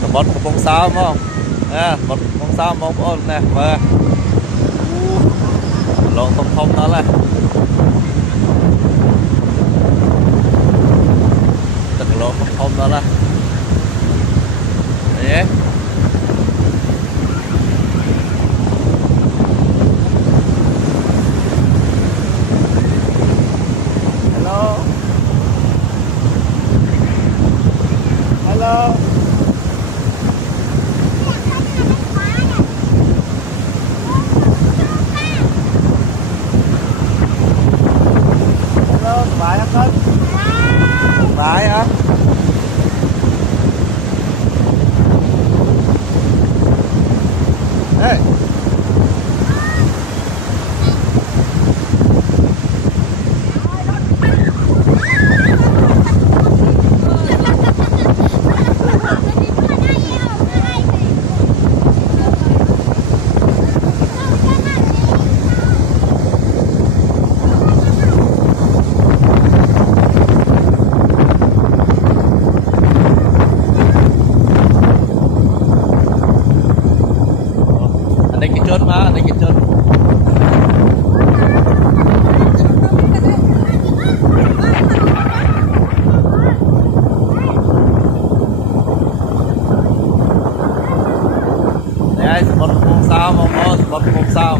สมบัติกระโปรงซ้อมมั้งสมบัติกระโปรงซ้อมมองอ้นนะมาลองทมๆนั่นแหละตึกลองทมๆนั่นแหละนี่Hello. Hello, phải không con? Phải hả? Ê. Anh cái chốt mà, anh cái chốt. Đấy, một sao mà một sao.